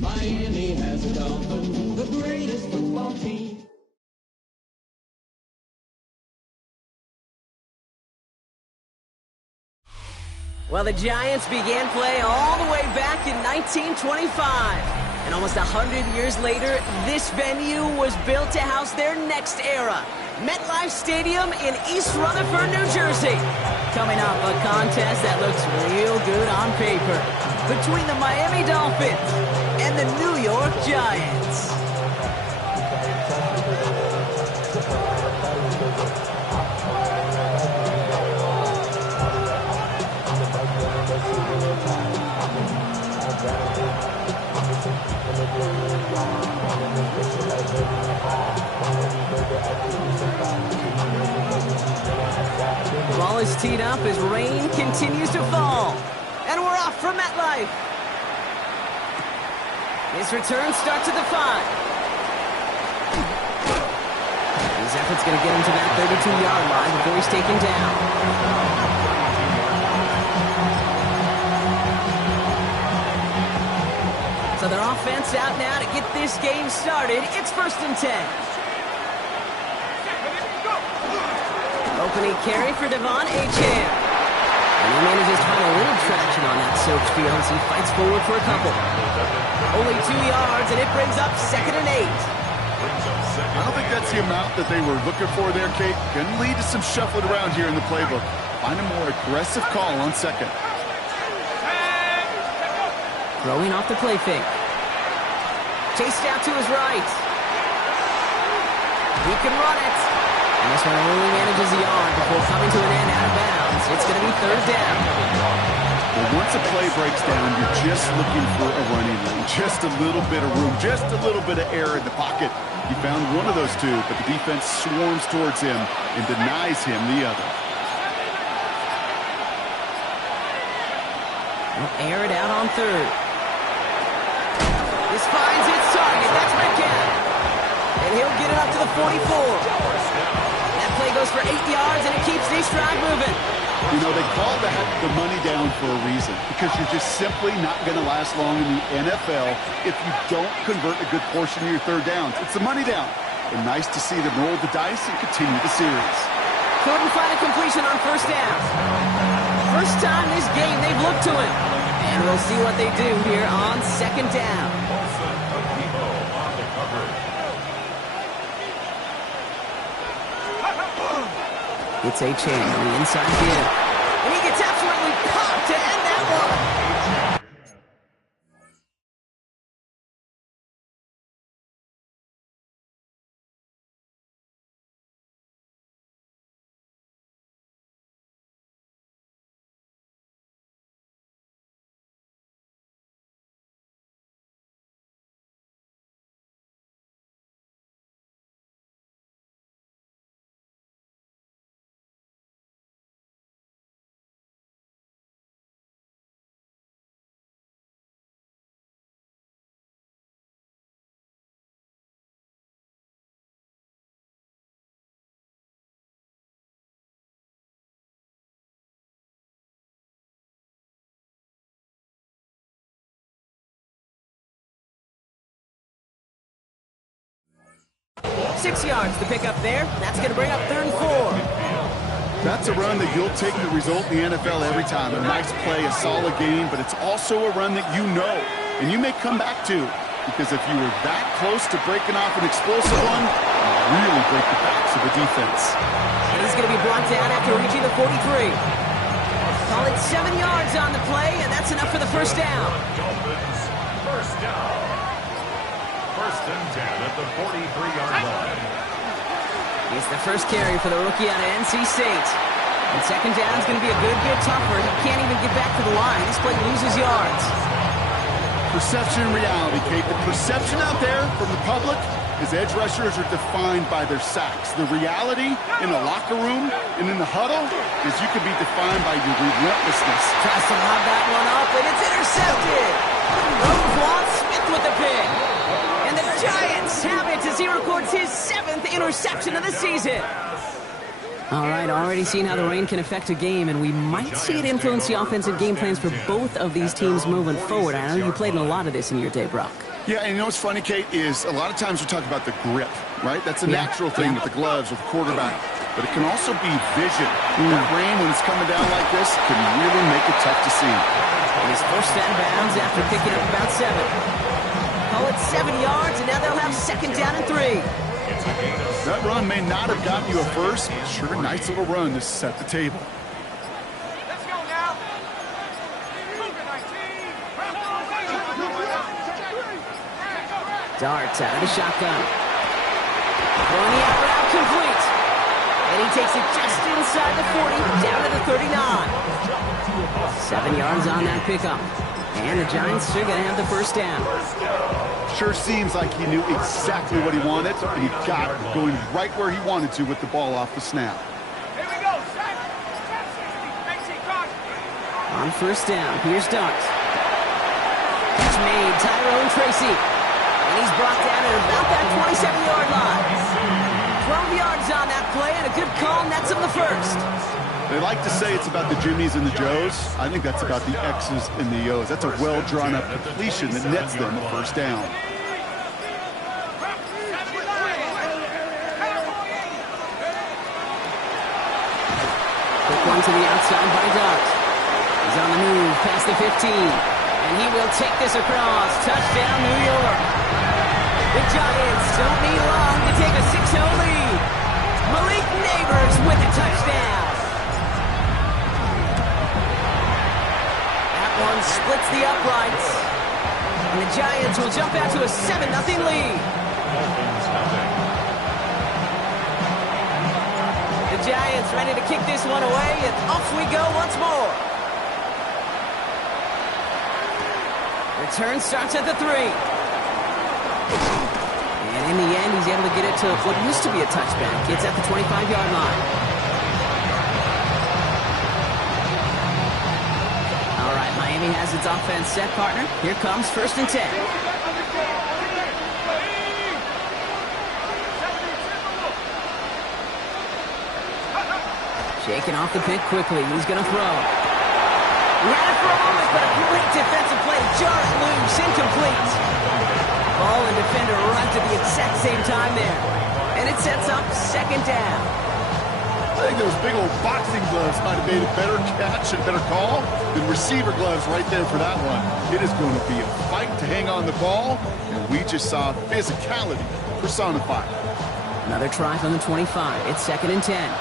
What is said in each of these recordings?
Miami has a Dolphin, the greatest football team. Well, the Giants began play all the way back in 1925. And almost 100 years later, this venue was built to house their next era. MetLife Stadium in East Rutherford, New Jersey. Coming up, a contest that looks real good on paper between the Miami Dolphins and the New York Giants. The ball is teed up as rain continues to fall. And we're off for MetLife. His return starts at the 5. His effort's going to get him to that 32-yard line before he's taken down. So their offense out now to get this game started. It's 1st and 10. Opening carry for Devon Achane. And he manages to find a little traction on that soaked field as he fights forward for a couple. Only 2 yards, and it brings up 2nd and 8. I don't think that's the amount that they were looking for there, Kate. Can lead to some shuffling around here in the playbook. Find a more aggressive call on 2nd. Throwing off the play fake. Chased out to his right. He can run it. And this one only manages the yard before coming to an end out of bounds. It's going to be 3rd down. Well, once a play breaks down, you're just looking for a running lane. Just a little bit of room, just a little bit of air in the pocket. He found one of those two, but the defense swarms towards him and denies him the other. We'll air it out on 3rd. This finds its target. That's Metcalf. And he'll get it up to the 44. That play goes for 8 yards, and it keeps this drive moving. You know, they call that the money down for a reason, because you're just simply not going to last long in the NFL if you don't convert a good portion of your 3rd downs. It's the money down. And nice to see them roll the dice and continue the series. Couldn't find a completion on 1st down. First time this game they've looked to him. And we'll see what they do here on 2nd down. It's Achane on the inside here. And he gets absolutely popped to end that one. Six yards to pick up there. That's going to bring up 3rd and 4. That's a run that you'll take the result in the NFL every time. A nice play, a solid game, but it's also a run that you know and you may come back to, because if you were that close to breaking off an explosive one, you really break the backs of the defense. And he's going to be brought down after reaching the 43. Call it 7 yards on the play, and that's enough for the 1st down. First down. 1st and 10 at the 43-yard line. It's the first carry for the rookie out of NC State. And 2nd down is going to be a good bit tougher. He can't even get back to the line. This play loses yards. Perception and reality, Kate. The perception out there from the public is edge rushers are defined by their sacks. The reality in a locker room and in the huddle is you can be defined by your relentlessness. Tries to lob that one up, and it's intercepted. Roquan Smith with the pick. And the Giants have it as he records his 7th interception of the season. All right, already seen how the rain can affect a game, and we might see it influence the offensive game plans for both of these teams moving forward. I know you played in a lot of this in your day, Brock. Yeah, and you know what's funny, Kate, is a lot of times we talk about the grip, right? That's a natural thing with the gloves, with the quarterback. But it can also be vision. That rain, when it's coming down like this, can really make it tough to see. And he's forced out of bounds after picking up about 7. Call it 7 yards, and now they'll have 2nd down and 3. That run may not have gotten you a first, but sure a nice little run to set the table. Let's go now. Dart out of the shotgun. Throwing the out route complete. And he takes it just inside the 40, down to the 39. 7 yards on that pickup. And the Giants are going to have the first down. Sure seems like he knew exactly what he wanted, and he got it going right where he wanted to with the ball off the snap. Here we go. On first down, here's Dart. Catch made, Tyrone Tracy. And he's brought down at about that 27-yard line. 12 yards on that play, and a good call nets him the first. They like to say it's about the Jimmies and the Joes. I think that's about the X's and the O's. That's a well-drawn-up completion that nets them a first down. Quick one to the outside by Dart. He's on the move past the 15. And he will take this across. Touchdown, New York. The Giants don't need long to take a 6-0 lead. Malik Neighbors with a touchdown. That one splits the uprights. And the Giants will jump out to a 7-0 lead. The Giants ready to kick this one away, and off we go once more. Return starts at the 3. And in the end, he's able to get it to what used to be a touchback. It's at the 25-yard line. All right, Miami has its offense set, partner. Here comes 1st and 10. Shaking off the pick quickly. He's going to throw. Ran it for a moment, but a great defensive play. Jar it loose, incomplete. Ball and defender right at the exact same time there. And it sets up 2nd down. I think those big old boxing gloves might have made a better catch and better call than receiver gloves right there for that one. It is going to be a fight to hang on the ball, and we just saw physicality personified. Another try from the 25. It's 2nd and 10.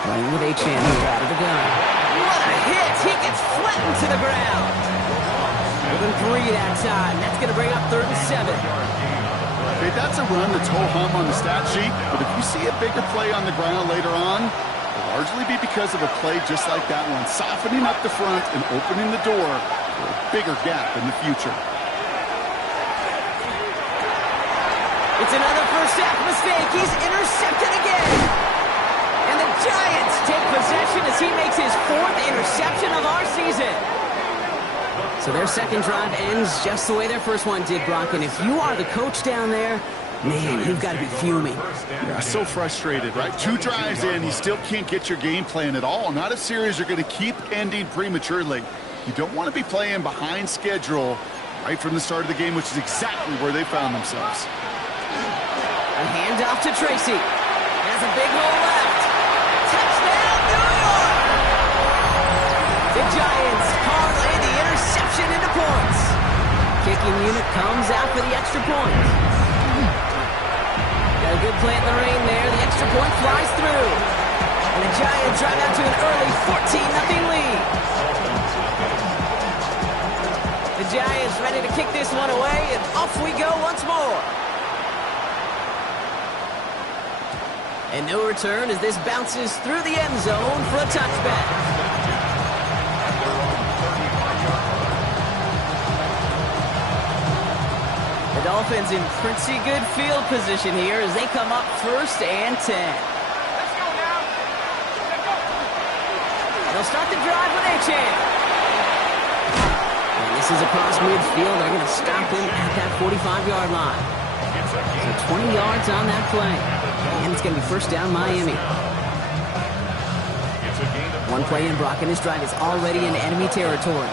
Playing with Achane here out of the gun. What a hit! He gets flattened to the ground. Within 3 that time. That's going to bring up 3rd and 7. Okay, that's a run that's ho-hum on the stat sheet, but if you see a bigger play on the ground later on, it'll largely be because of a play just like that one, softening up the front and opening the door for a bigger gap in the future. It's another first half mistake. He's intercepted again. And the Giants take possession as he makes his 4th interception of our season. So their 2nd drive ends just the way their first one did, Brock. And if you are the coach down there, man, you've got to be fuming. Yeah, so frustrated, right? 2 drives in, you still can't get your game plan at all. Not a series you're going to keep ending prematurely. You don't want to be playing behind schedule right from the start of the game, which is exactly where they found themselves. A handoff to Tracy. Has a big hole left. Touchdown, New York! The Giants parlay the interception into points. Kicking unit comes out for the extra point. Got a good play in the rain there. The extra point flies through. And the Giants drive out to an early 14-0 lead. The Giants ready to kick this one away, and off we go once more. And no return as this bounces through the end zone for a touchback. The Dolphins in pretty good field position here as they come up 1st and 10. Let's go now. Let's go. They'll start the drive with a chance. And this is across midfield. They're going to stop him at that 45-yard line. So 20 yards on that play. And it's going to be 1st down Miami. One play in, Brock, and his drive is already in enemy territory.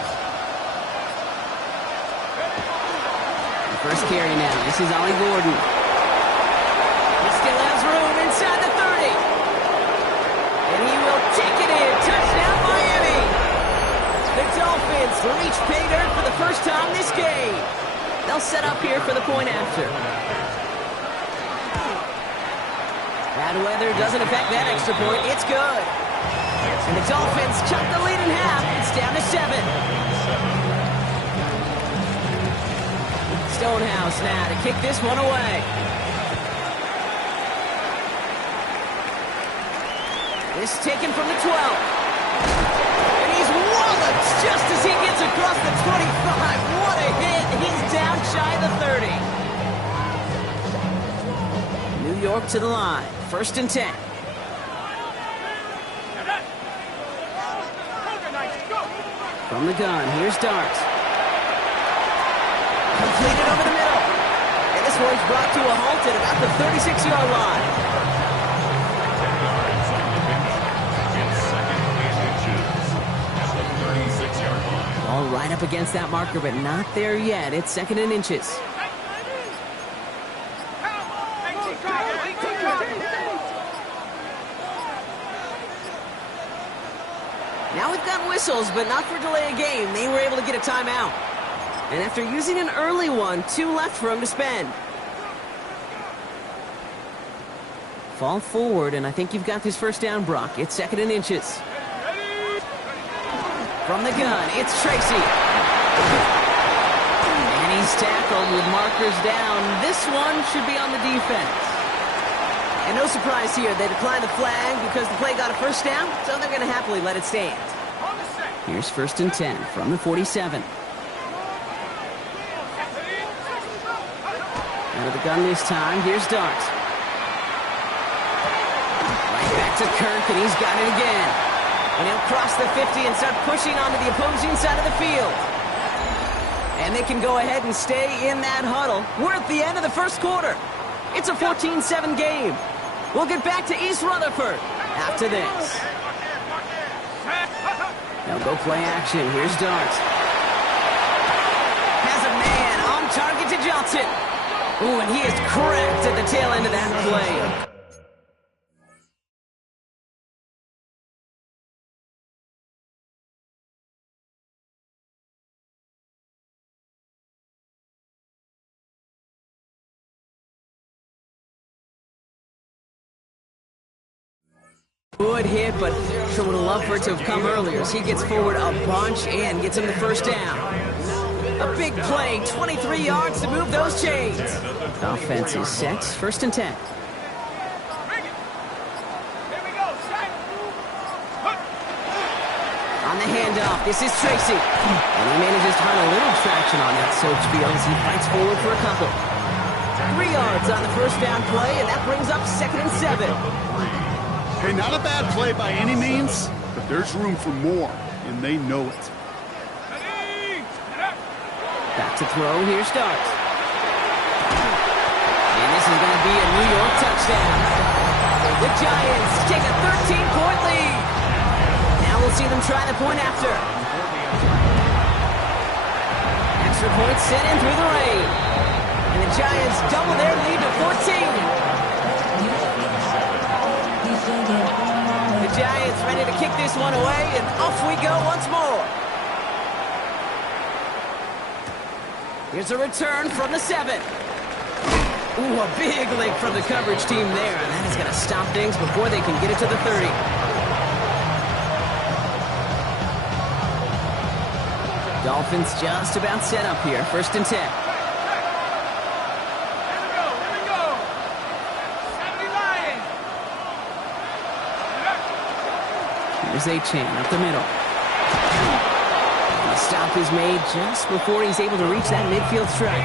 First carry now. This is Ollie Gordon. He still has room inside the 30. And he will kick it in. Touchdown, Miami. The Dolphins reach pay dirt for the first time this game. They'll set up here for the point after. Bad weather doesn't affect that extra point. It's good. And the Dolphins cut the lead in half. It's down to 7. Stonehouse now to kick this one away. This taken from the 12. And he's walloped just as he gets across the 25. What a hit. He's down shy of the 30. New York to the line. 1st and 10. From the gun, here's Dart. Completed over the middle. And this one's brought to a halt at about the 36-yard line. All right up against that marker, but not there yet. It's 2nd and inches. Now we've got whistles, but not for delay of game. They were able to get a timeout. And after using an early one, 2 left for him to spend. Fall forward, and I think you've got this 1st down, Brock. It's 2nd and inches. From the gun, it's Tracy. And he's tackled with markers down. This one should be on the defense. And no surprise here, they declined the flag because the play got a 1st down, so they're going to happily let it stand. Here's 1st and 10 from the 47. Out of the gun this time, here's Dart. Right back to Kirk, and he's got it again. And he'll cross the 50 and start pushing onto the opposing side of the field. And they can go ahead and stay in that huddle. We're at the end of the 1st quarter. It's a 14-7 game. We'll get back to East Rutherford after this. Now go play action. Here's Dart. Has a man on target to Johnson. Ooh, and he is cracked at the tail end of that play. Good hit, but sure would have loved for it to have come earlier as he gets forward a bunch and gets him the 1st down. A big play, 23 yards to move those chains. The offense is set, 1st and 10. On the handoff, this is Tracy. And he manages to find a little traction on that search field as he fights forward for a couple. 3 yards on the 1st down play, and that brings up 2nd and 7. Hey, not a bad play by any means, but there's room for more, and they know it. Back to throw, here starts. And this is going to be a New York touchdown. The Giants take a 13-point lead. Now we'll see them try the point after. Extra point sent in through the rain. And the Giants double their lead to 14. The Giants ready to kick this one away, and off we go once more. Here's a return from the 7. Ooh, a big lick from the coverage team there, and that is going to stop things before they can get it to the 30. Dolphins just about set up here. 1st and 10. Here we go. 70 Lions. Here's Achane up the middle. The stop is made just before he's able to reach that midfield strike.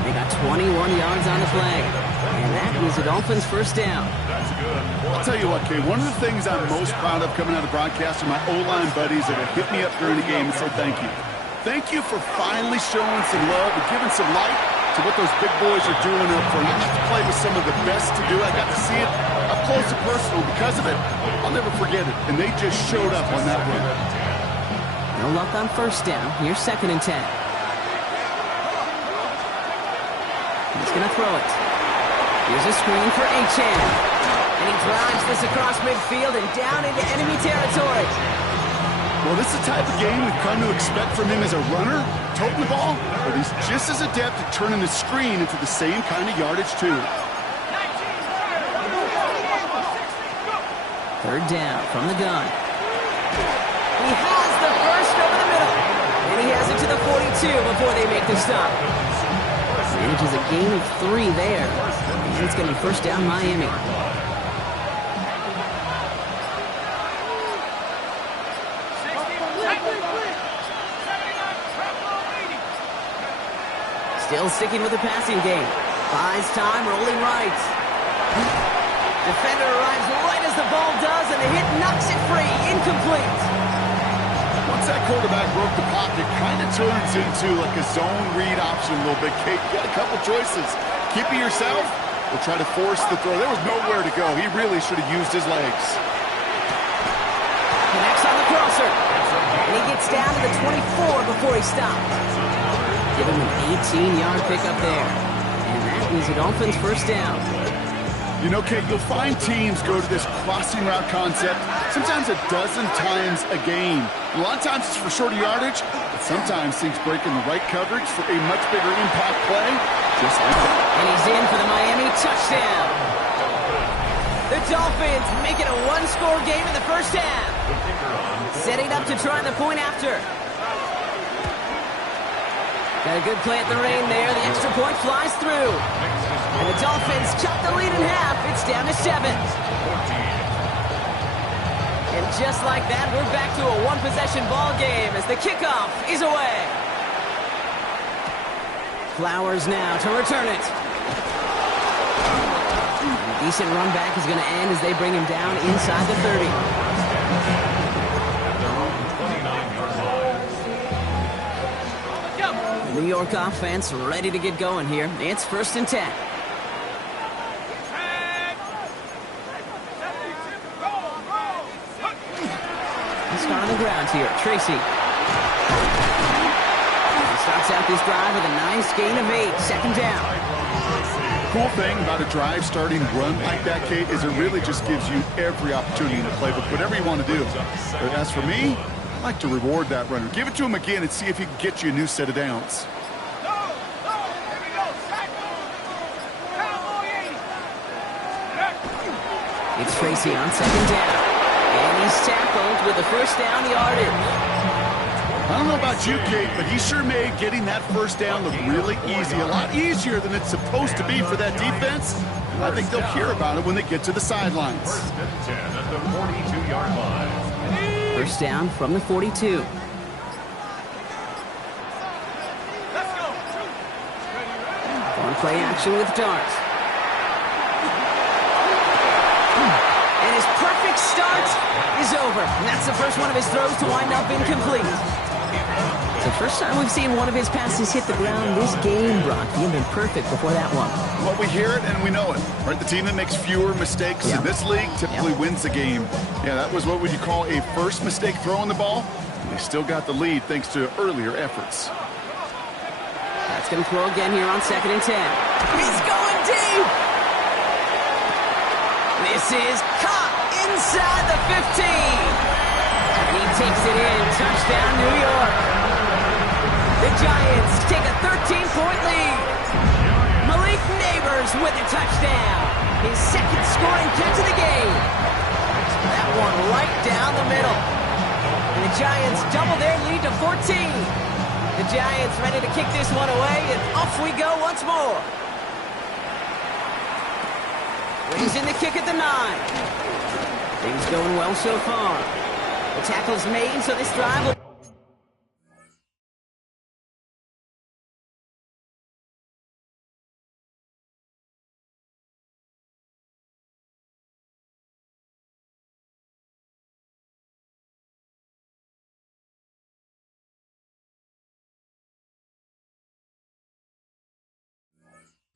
They got 21 yards on the play. And that is the Dolphins' 1st down. I'll tell you what, Kay, one of the things I'm most proud of coming out of the broadcast are my O-line buddies that have hit me up during the game and said thank you. Thank you for finally showing some love and giving some light to what those big boys are doing up front. I got to play with some of the best to do. I got to see it up close and personal. Because of it, I'll never forget it. And they just showed up on that run. No luck on 1st down. Here's 2nd and 10. He's going to throw it. Here's a screen for Achane. And he drives this across midfield and down into enemy territory. Well, this is the type of game we've come to expect from him as a runner, toting the ball, but he's just as adept at turning the screen into the same kind of yardage, too. 3rd down from the gun. He has the first over the middle. And he has it to the 42 before they make the stop. Manages a gain of 3 there. And it's going to be 1st down Miami. Still sticking with the passing game. Buys time, rolling right. Defender arrives right as the ball does, and the hit knocks it free. Incomplete. Once that quarterback broke the pocket, kind of turns into like a zone read option a little bit. Kate, you got a couple choices. Keep it yourself or try to force the throw. There was nowhere to go. He really should have used his legs. Connects on the crosser. And he gets down to the 24 before he stops. Give him an 18-yard pickup there. And that is the Dolphins' 1st down. You know, Kate, you'll find teams go to this crossing route concept sometimes a dozen times a game. A lot of times it's for shorter yardage, but sometimes things break in the right coverage for a much bigger impact play, just like that. And he's in for the Miami touchdown. The Dolphins make it a 1-score game in the 1st half. Setting up to try the point after. Got a good play at the rain there. The extra point flies through. And the Dolphins chop the lead in half. It's down to 7. And just like that, we're back to a 1-possession ball game as the kickoff is away. Flowers now to return it. A decent run back is going to end as they bring him down inside the 30. The New York offense ready to get going here. It's 1st and 10. Start on the ground here. Tracy. He starts out this drive with a nice gain of 8. 2nd down. Cool thing about a drive starting run like that, Kate, is it really just gives you every opportunity in the playbook, whatever you want to do. But as for me, I like to reward that runner. Give it to him again and see if he can get you a new set of downs. It's Tracy on 2nd down. And he's tackled with the 1st down yardage. I don't know about you, Kate, but he sure made getting that 1st down look really easy. A lot easier than it's supposed to be for that defense. I think they'll hear about it when they get to the sidelines. 1st and 10 at the 42-yard line. 1st down from the 42. On play action with Dart. And his perfect start is over. And that's the first one of his throws to wind up incomplete. It's the first time we've seen one of his passes hit the ground this game, Brock. He'd been perfect before that one. Well, we hear it and we know it. Right? The team that makes fewer mistakes in this league typically wins the game. Yeah, that was what would you call a first mistake throwing the ball. And they still got the lead thanks to earlier efforts. That's going to throw again here on 2nd and 10. He's going deep! This is caught inside the 15. And he takes it in. Touchdown, New York. The Giants take a 13-point lead. Malik Neighbors with a touchdown. His 2nd scoring catch of the game. That one right down the middle. And the the Giants double their lead to 14. The Giants ready to kick this one away, and off we go once more. Brings in the kick at the 9. Things going well so far. The tackle's made, so this drive will...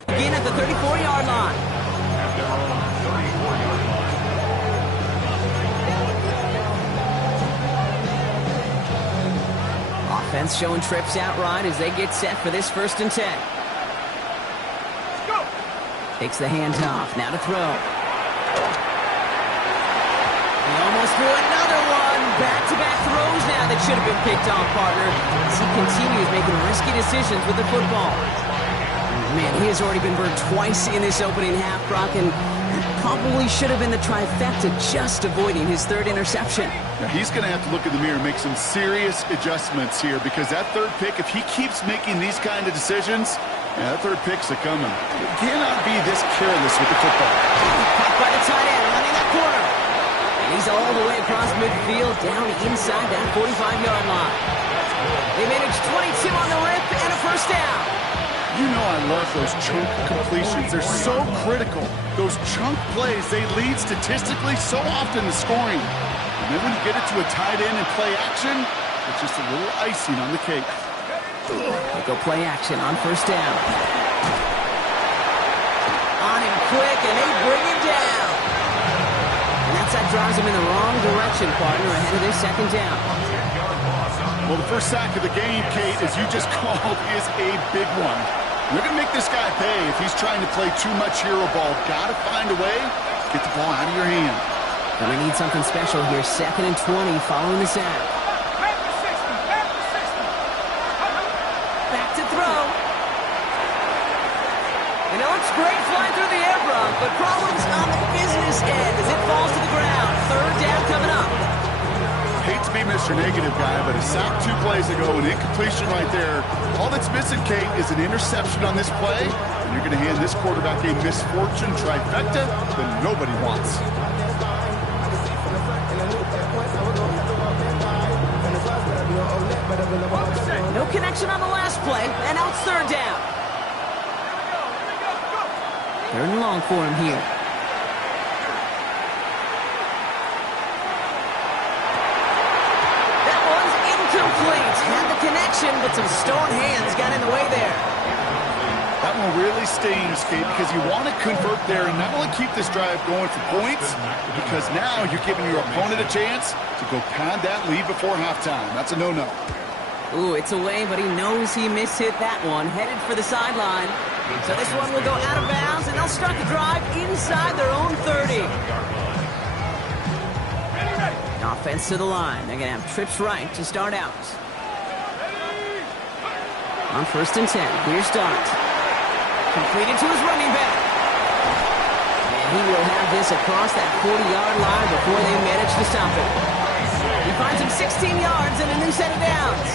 Begin at the 34-yard line. At their own 34-yard line. Offense showing trips out right as they get set for this 1st and 10. Go. Takes the handoff. Now to throw. He almost threw another one. Back-to-back throws now that should have been picked off, partner, as he continues making risky decisions with the football. Man, he has already been burned twice in this opening half, Brock, and probably should have been the trifecta, just avoiding his 3rd interception. Now, he's going to have to look in the mirror and make some serious adjustments here, because that 3rd pick, if he keeps making these kind of decisions, that 3rd pick's a-coming. You cannot be this careless with the football. Caught by the tight end, running that corner. And he's all the way across midfield, down inside that 45-yard line. They managed 22 on the rip and a 1st down. You know I love those chunk completions. They're so critical. Those chunk plays, they lead statistically so often to scoring. And then when you get it to a tight end and play action, it's just a little icing on the cake. They go play action on 1st down. On him quick, and they bring him down. And that drives him in the wrong direction, partner, ahead of their 2nd down. Well, the first sack of the game, Kate, as you just called, is a big one. You're going to make this guy pay if he's trying to play too much hero ball. Got to find a way to get the ball out of your hand. And we need something special here. 2nd and 20 following the sack. Back to 60. Back to 60. Back to throw. And it looks great flying through the air, Brock, but problems on the business end as it falls to the ground. 3rd down coming up. Hate to be Mr. Negative guy, but a sack 2 plays ago, an incompletion right there. All that's missing, Kate, is an interception on this play, and you're going to hand this quarterback a misfortune trifecta that nobody wants. No connection on the last play, and now it's 3rd down. 3rd and long for him here. Complete. Had the connection, but some stone hands got in the way there. That one really stings, Kate, because you want to convert there and not only keep this drive going for points, because now you're giving your opponent a chance to go pad that lead before halftime. That's a no-no. Ooh, it's away, but he knows he mishit that one. Headed for the sideline. So this one will go out of bounds, and they'll start the drive inside their own 30. Offense to the line. They're going to have trips right to start out. On 1st and 10, here's Dart. Completed to his running back. And he will have this across that 40-yard line before they manage to stop it. He finds him 16 yards and a new set of downs.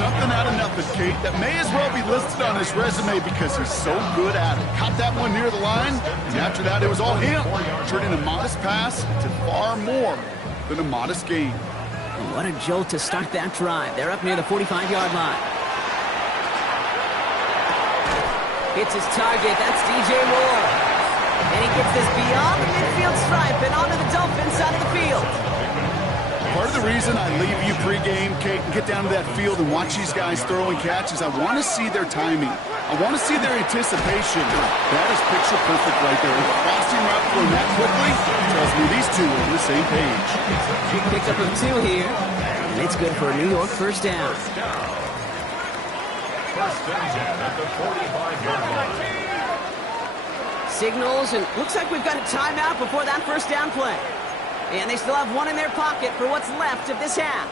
Something out of nothing, Kate, that may as well be listed on his resume because he's so good at it. Caught that one near the line, and after that it was all him. Turning a modest pass to far more than a modest gain. And what a jolt to start that drive. They're up near the 45-yard line. Hits his target. That's DJ Moore. And he gets this beyond the midfield stripe and onto the Dolphins side of the field. Part of the reason I leave you pregame, Kate, and get down to that field and watch these guys throw and catch is I want to see their timing. I want to see their anticipation. That is picture perfect right there. The crossing route going that quickly tells me these two are on the same page. Picked up of 2 here. And it's good for a New York 1st down. 1st and 10 at the 45-yard line. Signals, and looks like we've got a timeout before that 1st down play. And they still have one in their pocket for what's left of this half.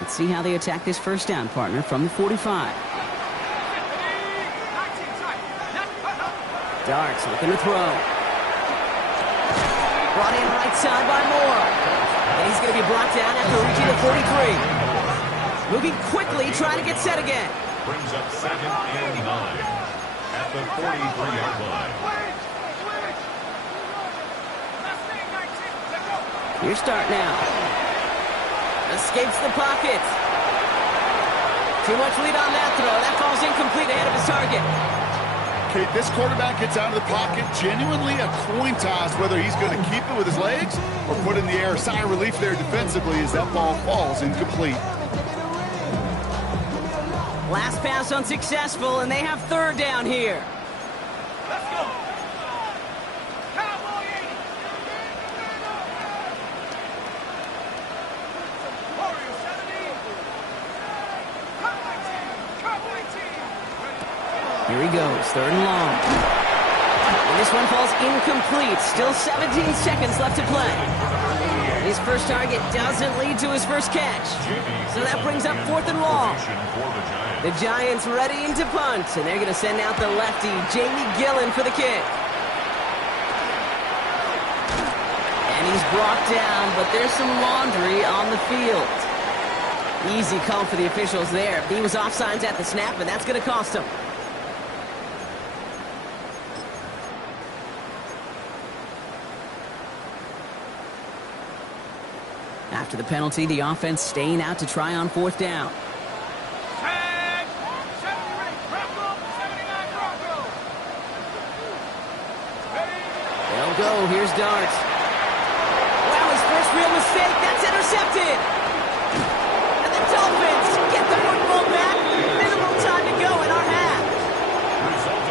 Let's see how they attack this 1st down, partner, from the 45. Darts looking to throw. Brought in right side by Moore. And he's going to be brought down after reaching the 43. Moving quickly, trying to get set again. Brings up 2nd and 9 at the 43-yard line. Your start now. Escapes the pocket. Too much lead on that throw. That falls incomplete ahead of his target. Okay, this quarterback gets out of the pocket. Genuinely a coin toss whether he's going to keep it with his legs or put it in the air. Sigh of relief there defensively as that ball falls incomplete. Last pass unsuccessful, and they have 3rd down here. Let's go. Cowboy 80. Warrior 70. Cowboy team. Cowboy team. Here he goes, 3rd and long. And this one falls incomplete. Still 17 seconds left to play. His first target doesn't lead to his first catch. So that brings up 4th and long. The Giants readying to punt, and they're going to send out the lefty, Jamie Gillen, for the kick. And he's brought down, but there's some laundry on the field. Easy call for the officials there. He was offsides at the snap, and that's going to cost him. After the penalty, the offense staying out to try on 4th down. Tag. 70 ready. Bronco. 79 Bronco. Ready. They'll go. Here's Dart. Wow, his first real mistake. That's intercepted. And the Dolphins get the football back. Minimal time to go in our half.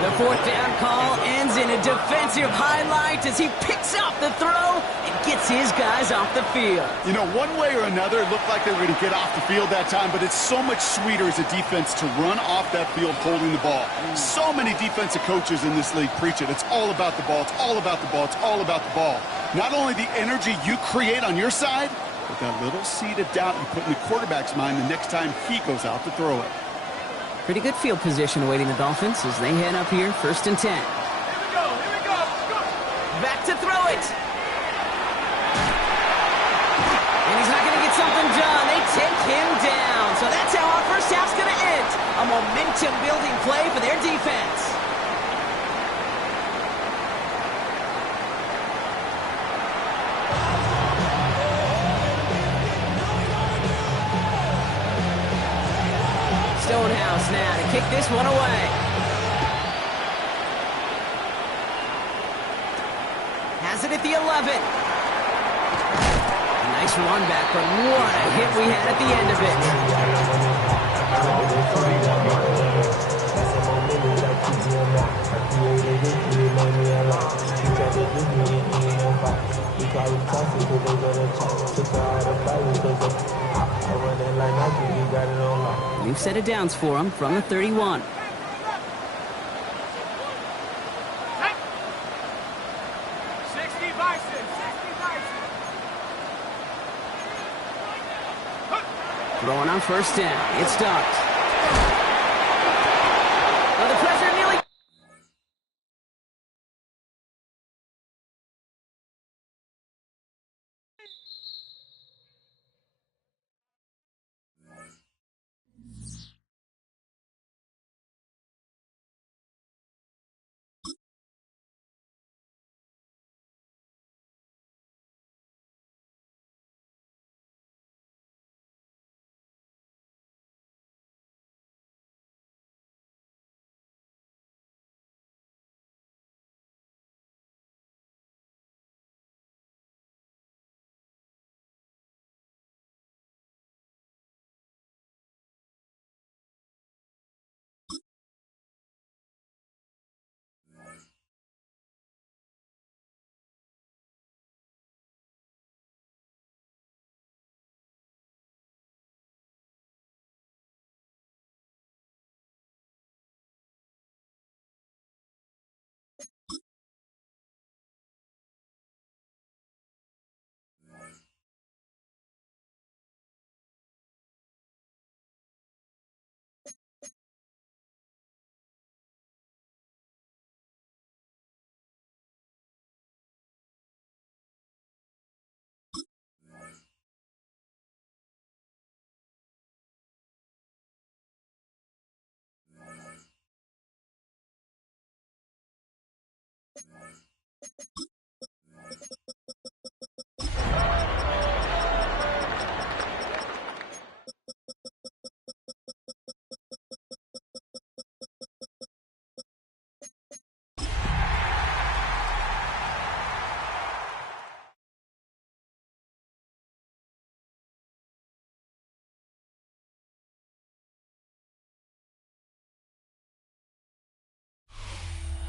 The 4th down call ends in a defensive highlight as he picks up the throw and gets his guys off the field. You know, one way or another, it looked like they were going to get off the field that time, but it's so much sweeter as a defense to run off that field holding the ball. So many defensive coaches in this league preach it. It's all about the ball. It's all about the ball. It's all about the ball. Not only the energy you create on your side, but that little seed of doubt you put in the quarterback's mind the next time he goes out to throw it. Pretty good field position awaiting the Dolphins as they head up here, 1st and 10. Here we go. Here we go. Go. Back to throw it. And he's not going to get something done. They take him down. So that's how our first half's going to end. A momentum-building play for their defense. Stonehouse now to kick this one away. Has it at the 11. Nice run back, but what a hit we had at the end of it. New set of downs for him from the 31. Throwing on 1st down. It's Dart.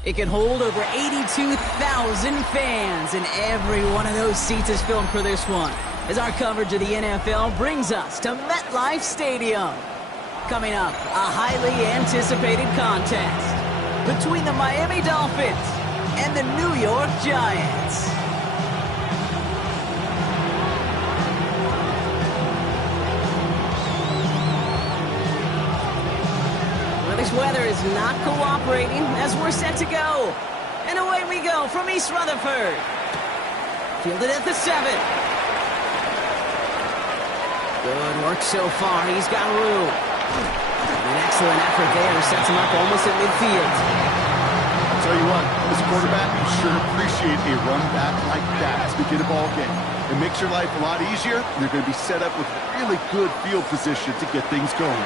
It can hold over 82,000 fans, and every one of those seats is filled for this one, as our coverage of the NFL brings us to MetLife Stadium. Coming up, a highly anticipated contest between the Miami Dolphins and the New York Giants. This weather is not cooperating as we're set to go. And away we go from East Rutherford. Fielded at the 7. Good work so far. He's got room. An excellent effort there. Sets him up almost at midfield. I'll tell you what, as a quarterback, you sure appreciate a run back like that to begin a ball game. It makes your life a lot easier, and you're going to be set up with really good field position to get things going.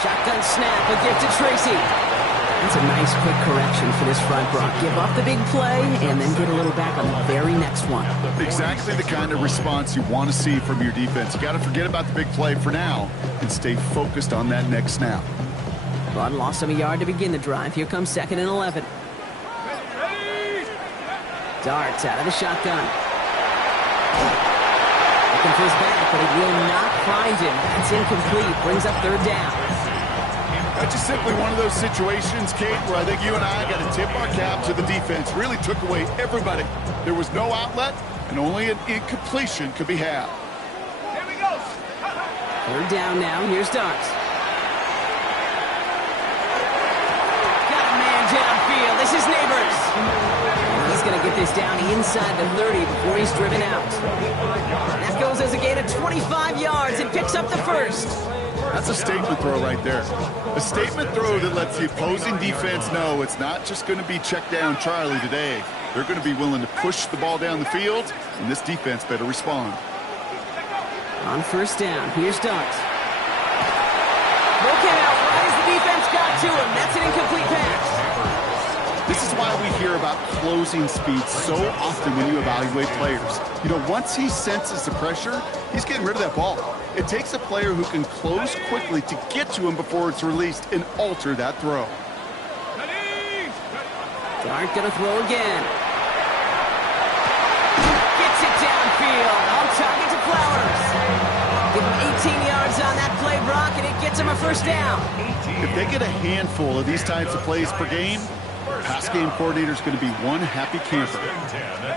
Shotgun snap, a gift to Tracy. That's a nice quick correction for this front, Brock. Give up the big play and then get a little back on the very next one. Exactly the kind of response you want to see from your defense. You got to forget about the big play for now and stay focused on that next snap. Rod lost him a yard to begin the drive. Here comes 2nd and 11. Darts out of the shotgun. Looking for his back, but he will not find him. That's incomplete. Brings up 3rd down. That's just simply one of those situations, Kate, where I think you and I got to tip our cap to the defense. Really took away everybody. There was no outlet, and only an incompletion could be had. Here we go. 3rd down now. Here's Darts. Got a man downfield. This is Neighbors. He's going to get this down inside the 30 before he's driven out. That goes as a gain of 25 yards and picks up the 1st. That's a statement throw right there. A statement throw that lets the opposing defense know it's not just going to be check down Charlie today. They're going to be willing to push the ball down the field, and this defense better respond. On 1st down, here's Darts. Broken out right as the defense got to him. That's an incomplete pass. This is why we hear about closing speed so often when you evaluate players. You know, once he senses the pressure, he's getting rid of that ball. It takes a player who can close quickly to get to him before it's released and alter that throw. Dart gonna throw again. Gets it downfield. On target to Flowers. Give him 18 yards on that play, Brock, and it gets him a 1st down. If they get a handful of these types of plays per game, pass game coordinator is going to be one happy camper.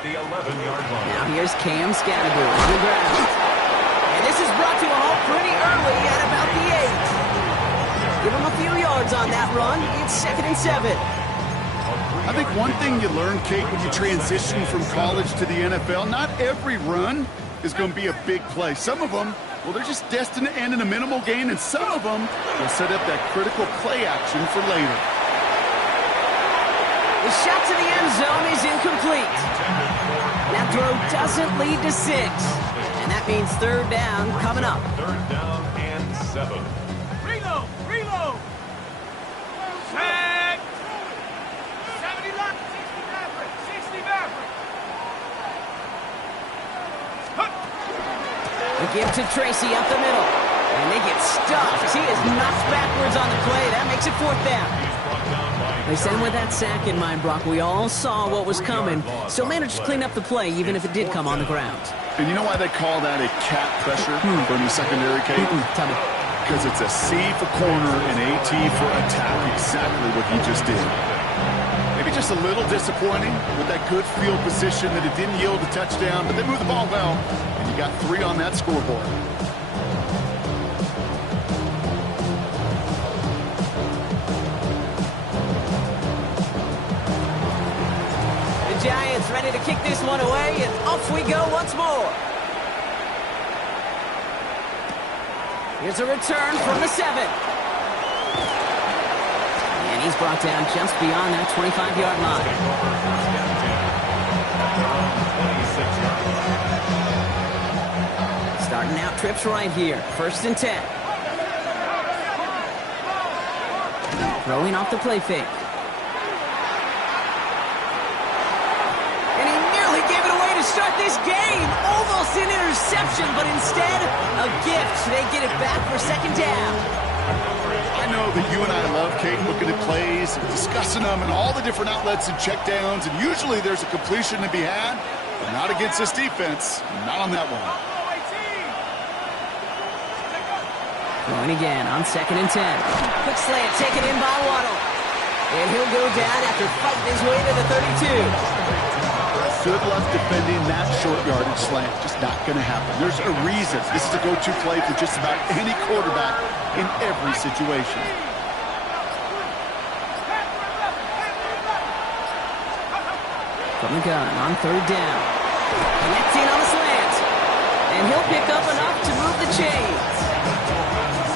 Now here's Cam Scattergood on the ground. And this is brought to a halt pretty early at about the 8. Give him a few yards on that run. It's 2nd and 7. I think one thing you learn, Kate, when you transition from college to the NFL, not every run is going to be a big play. Some of them, well, they're just destined to end in a minimal gain, and some of them will set up that critical play action for later. The shot to the end zone is incomplete. That throw doesn't lead to 6. And that means 3rd down coming up. 3rd down and 7. Reload. Reload. Sack. 70 left. 60 Maverick. 60 Maverick. The give to Tracy up the middle. And they get stuffed. He is knocked backwards on the play. That makes it 4th down. They said with that sack in mind, Brock, we all saw what was coming. Still managed to clean up the play, even if it did come on the ground. And you know why they call that a cat pressure from the secondary, Kate? Tell me. Because it's a C for corner and a T for attack. Exactly what he just did. Maybe just a little disappointing with that good field position that it didn't yield a touchdown, but they moved the ball well, and you got 3 on that scoreboard. Giants ready to kick this one away, and off we go once more. Here's a return from the 7. And he's brought down just beyond that 25-yard line. trips right here. 1st and 10. Throwing off the play fake. And he nearly gave it away to start this game. Almost an interception, but instead, a gift. They get it back for 2nd down. I know that you and I love, Kate, looking at plays, discussing them, and all the different outlets and checkdowns, and usually there's a completion to be had, but not against this defense. Not on that one. Going again on 2nd and 10. Quick slant taken in by Waddle. And he'll go down after fighting his way to the 32. Good luck defending that short yardage slant. Just not going to happen. There's a reason. This is a go-to play for just about any quarterback in every situation. From the gun on 3rd down. Connecting on a slant. And he'll pick up enough to move the chains.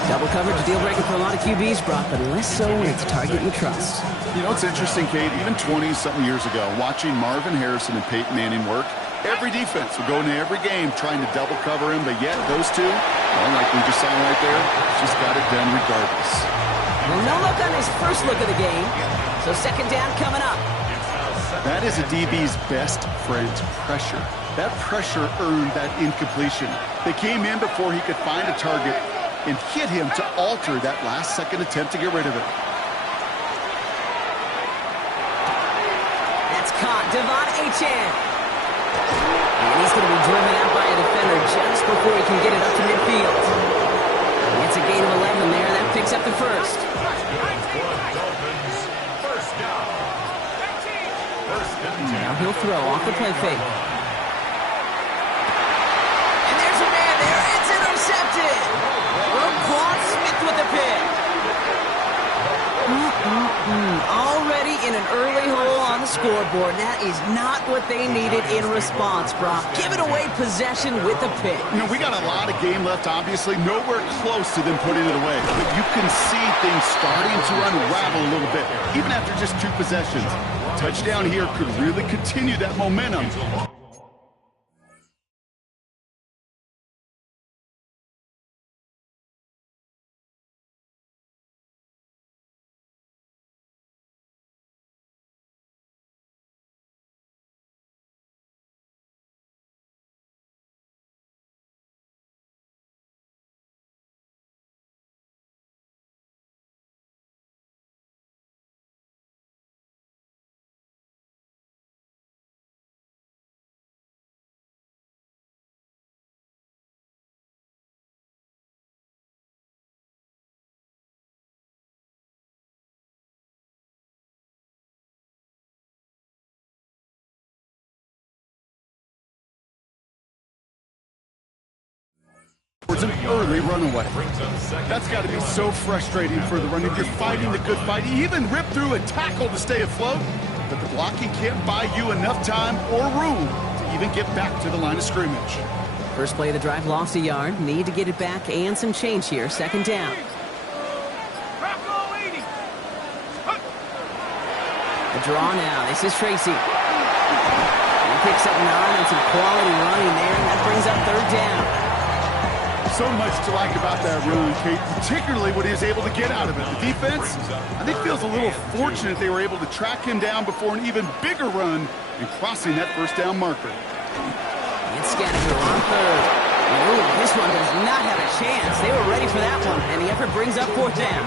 Double coverage, deal breaker for a lot of QBs, Brock, but less so when it's a target you trust. You know, it's interesting, Kate, even 20-something years ago, watching Marvin Harrison and Peyton Manning work, every defense would go into every game trying to double cover him, but yet those two, well, like we just saw right there, just got it done regardless. Well, no look on his first look of the game, so 2nd down coming up. That is a DB's best friend, pressure. That pressure earned that incompletion. They came in before he could find a target and hit him to alter that last-second attempt to get rid of it. That's caught. Devon Achane. And he's going to be driven out by a defender just before he can get it up to midfield. It's a gain of 11 there. That picks up the first. Now he'll throw off the play fake. And there's a man there. It's intercepted. Roquan Smith with the pick. Already in an early hole on the scoreboard. That is not what they needed in response, Brock. Giving away possession with a pick. You know, we got a lot of game left, obviously. Nowhere close to them putting it away. But you can see things starting to unravel a little bit, even after just 2 possessions. Touchdown here could really continue that momentum. It's an early runaway. That's got to be so frustrating for the running. You're fighting the good fight. You even rip through a tackle to stay afloat, but the blocking can't buy you enough time or room to even get back to the line of scrimmage. First play of the drive lost a yard. Need to get it back and some change here. 2nd down. A draw now. This is Tracy. He picks up 9 and some quality running there, and that brings up 3rd down. So much to like about that run, Kate, particularly what he was able to get out of it. The defense, I think, feels a little fortunate they were able to track him down before an even bigger run and crossing that 1st down marker. It's Scattergood on 3rd. Ooh, this one does not have a chance. They were ready for that one, and the effort brings up 4th down.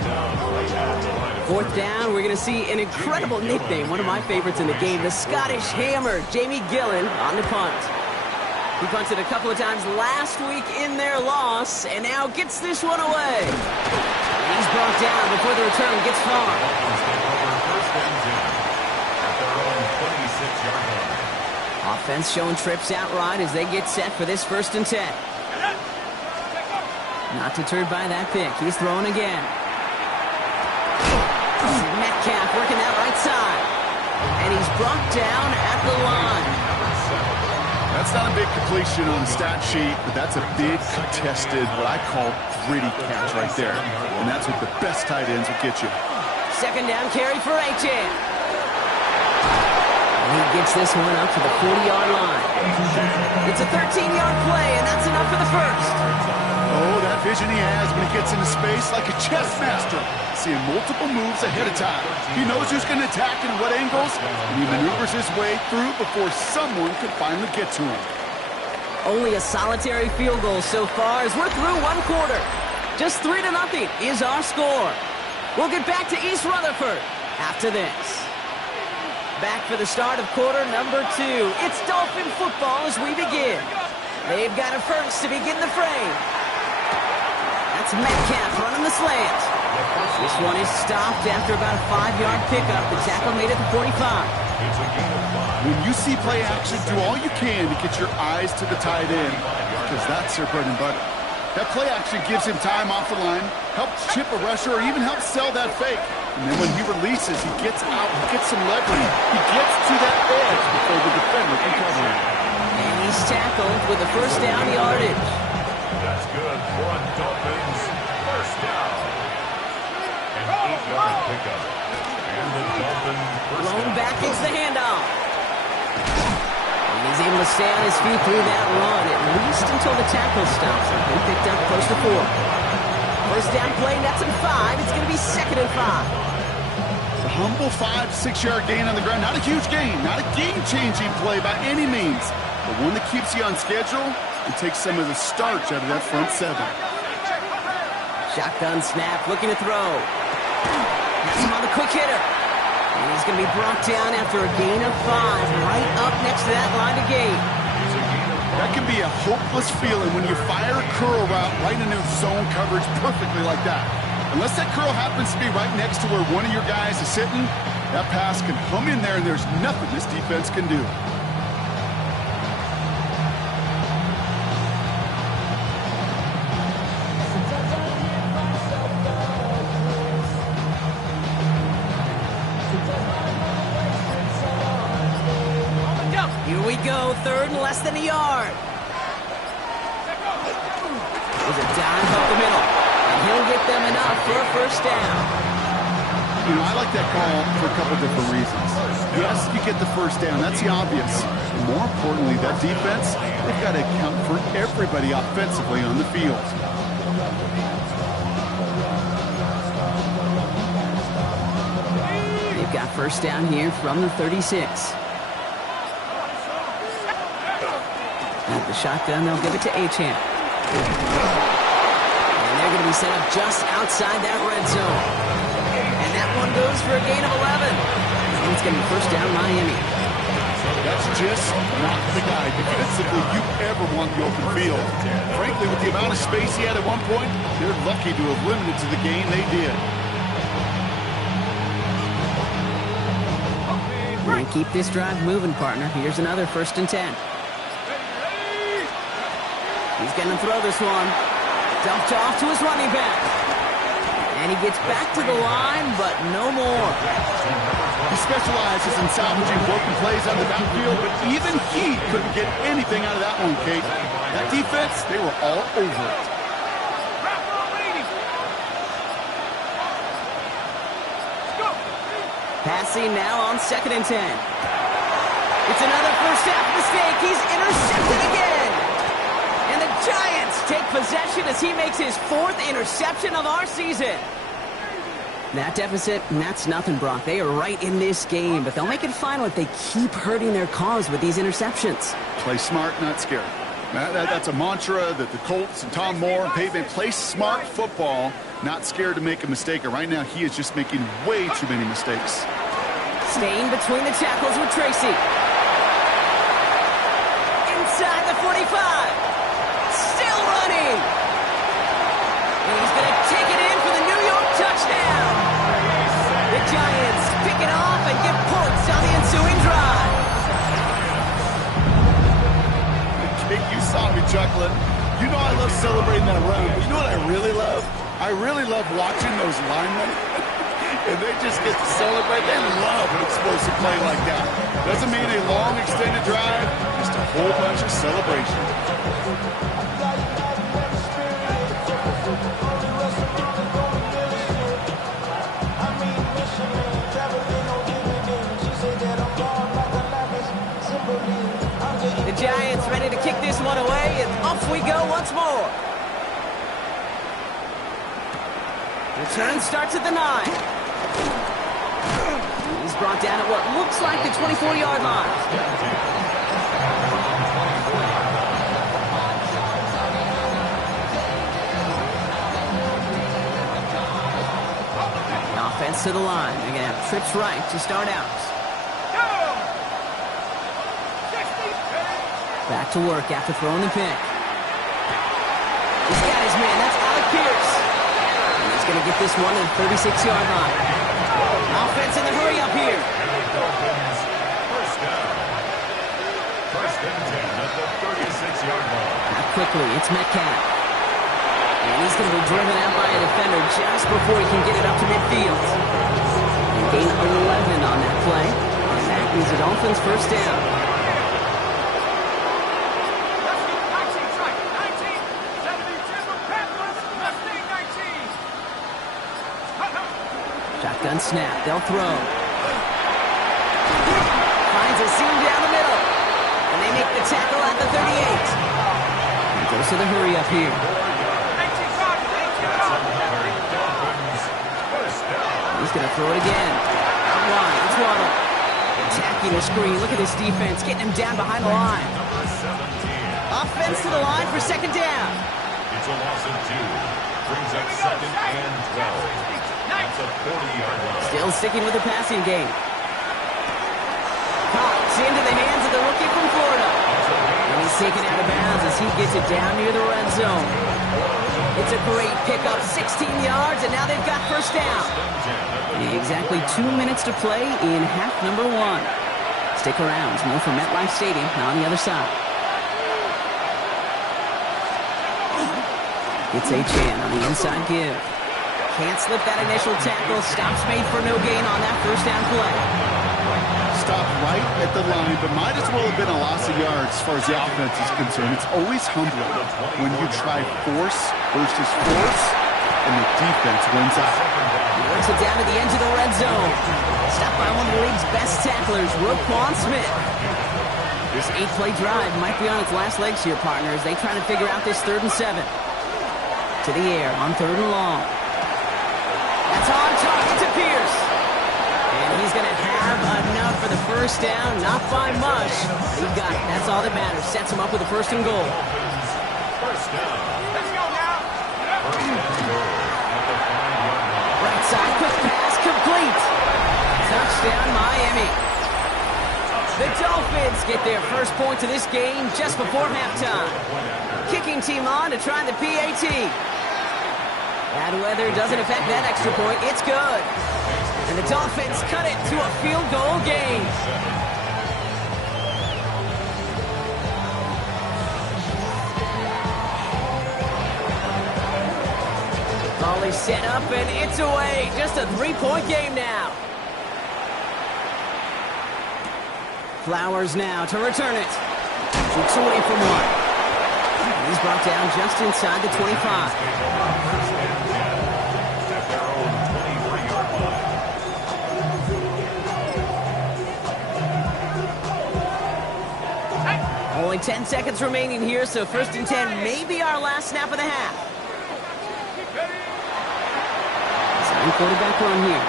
4th down, we're going to see an incredible nickname, one of my favorites in the game, the Scottish Hammer, Jamie Gillen on the punt. He punted a couple of times last week in their loss, and now gets this one away. He's brought down before the return gets far. Offense showing trips outright as they get set for this 1st and 10. Not deterred by that pick. He's throwing again. Metcalf working that right side. And he's brought down at the line. That's not a big completion on the stat sheet, but that's a big contested, what I call gritty catch right there. And that's what the best tight ends will get you. 2nd down carry for Achane. He gets this one up to the 40-yard line. It's a 13-yard play, and that's enough for the first. Oh, that vision he has when he gets into space like a chess master, seeing multiple moves ahead of time. He knows who's going to attack and what angles, and he maneuvers his way through before someone can finally get to him. Only a solitary field goal so far as we're through one quarter. Just 3-0 is our score. We'll get back to East Rutherford after this. Back for the start of quarter number 2. It's Dolphin football as we begin. They've got it first to begin the frame. That's Metcalf running the slant. This one is stopped after about a 5-yard pickup. The tackle made it to 45. When you see play action, do all you can to get your eyes to the tight end, because that's their bread and butter. That play action gives him time off the line, helps chip a rusher, or even helps sell that fake. And then when he releases, he gets out, he gets some leverage. He gets to that edge before the defender can cover him. And he's tackled with a first down yardage. That's good for a Dolphins first down. An 8-yard pickup. And the Dolphins first Blown down. back into the handoff. And he's able to stay on his feet through that run, at least until the tackle stops him. He picked up close to 4. First down play, that's in 5. It's going to be 2nd and 5. A humble 5-6-yard gain on the ground. Not a huge gain, not a game-changing play by any means, but one that keeps you on schedule and takes some of the starch out of that front 7. Shotgun snap, looking to throw. Has him on the quick hitter. And he's going to be brought down after a gain of 5, right up next to that line of gain. That can be a hopeless feeling when you fire a curl route right into zone coverage perfectly like that. Unless that curl happens to be right next to where one of your guys is sitting, that pass can hum in there and there's nothing this defense can do. Here we go, 3rd and less than a yard. There's a dive up the middle, and he'll get them enough for a first down. You know, I like that call for a couple different reasons. Yes, you get the first down. That's the obvious. And more importantly, that defense, they've got to account for everybody offensively on the field. They've got first down here from the 36. At the shotgun, they'll give it to Achane. And they're going to be set up just outside that red zone. And that one goes for a gain of 11. And it's going to be first down Miami. That's just not the guy defensively you ever want the open field. Frankly, with the amount of space he had at one point, they're lucky to have limited to the game they did. And keep this drive moving, partner. Here's another 1st and 10. He's going to throw this one. Dumped off to his running back. And he gets back to the line, but no more. He specializes in salvaging broken plays on the backfield, but even he couldn't get anything out of that one, Kate. That defense, they were all over it. Passing now on 2nd and 10. It's another first half mistake. He's intercepted again. And the Giants take possession as he makes his 4th interception of our season. That deficit, that's nothing, Brock. They are right in this game, but they'll make it final if they keep hurting their cause with these interceptions. Play smart, not scared. That's a mantra that the Colts and Tom Moore and Peyton play smart football, not scared to make a mistake. And right now, he is just making way too many mistakes. Staying between the tackles with Tracy. Inside the 45. Still running. And he's going to take it in for the New York touchdown. The Giants pick it off and get points on the ensuing drive. You saw me chuckling. You know I love celebrating that run, but you know what I really love? I really love watching those linemen. And they just get to celebrate. They love an explosive play like that. Doesn't mean a long extended drive, just a whole bunch of celebration. The Giants ready to kick this one away, and off we go once more. Return starts at the 9. He's brought down at what looks like the 24-yard line. Offense to the line. They're going to have trips right to start out. Back to work after throwing the pick. He's got his man. That's Alec Pierce. And he's going to get this one to the 36-yard line. Offense in the hurry up here. First down. First and 10 at the 36-yard line. Not quickly. It's Metcalf. And he's going to be driven out by a defender just before he can get it up to midfield. And gain 11 on that play. And that means the Dolphins first down. Shotgun snap. They'll throw. Finds a seam down the middle. And they make the tackle at the 38. And goes to the hurry up here. He's going to throw it again. Out wide. It's Waddle. Attacking the screen. Look at this defense. Getting him down behind the line. Offense to the line for second down. It's a loss of 2. Brings up second and 12. That's a 40-yard line. Still sticking with the passing game. Cox into the hands of the rookie from Florida. And he's taken out of bounds as he gets it down near the red zone. It's a great pickup, 16 yards, and now they've got first down. Exactly 2 minutes to play in half number 1. Stick around. It's more from MetLife Stadium on the other side. It's Achane on the inside give. Can't slip that initial tackle. Stops made for no gain on that first down play. Stop right at the line, but might as well have been a loss of yards as far as the offense is concerned. It's always humbling when you try force versus force, and the defense wins out. He works it down to the edge of the red zone. Stopped by one of the league's best tacklers, Roquan Smith. This 8-play drive might be on its last legs here, partners. They try to figure out this 3rd and 7. To the air on 3rd and long. That's on target to Pierce. And he's going to have enough for the first down. Not by much. He got it. That's all that matters. Sets him up with a 1st and goal. First down. Let's go now. First and goal at the 5-yard line. Right side, quick pass, complete. Touchdown, Miami. The Dolphins get their first point to this game just before halftime. Kicking team on to try the PAT. Bad weather doesn't affect that extra point. It's good. And the Dolphins cut it to a field goal game. Volley set up and it's away. Just a 3-point game now. Flowers now to return it. Shoots away from one. He's brought down just inside the 25. Only 10 seconds remaining here, so 1st and 10 may be our last snap of the half. Second quarterback run here.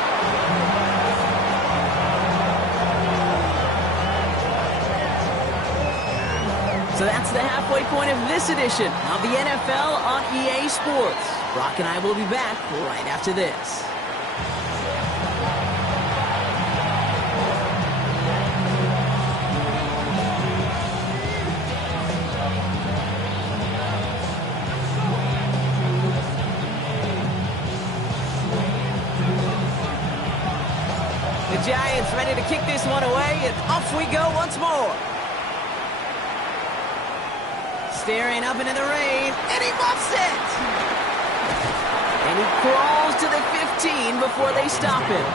So that's the halfway point of this edition of the NFL on EA Sports. Brock and I will be back right after this. The Giants ready to kick this one away, and off we go once more. Staring up into the rain, and he muffs it! And he crawls to the 15 before they stop him.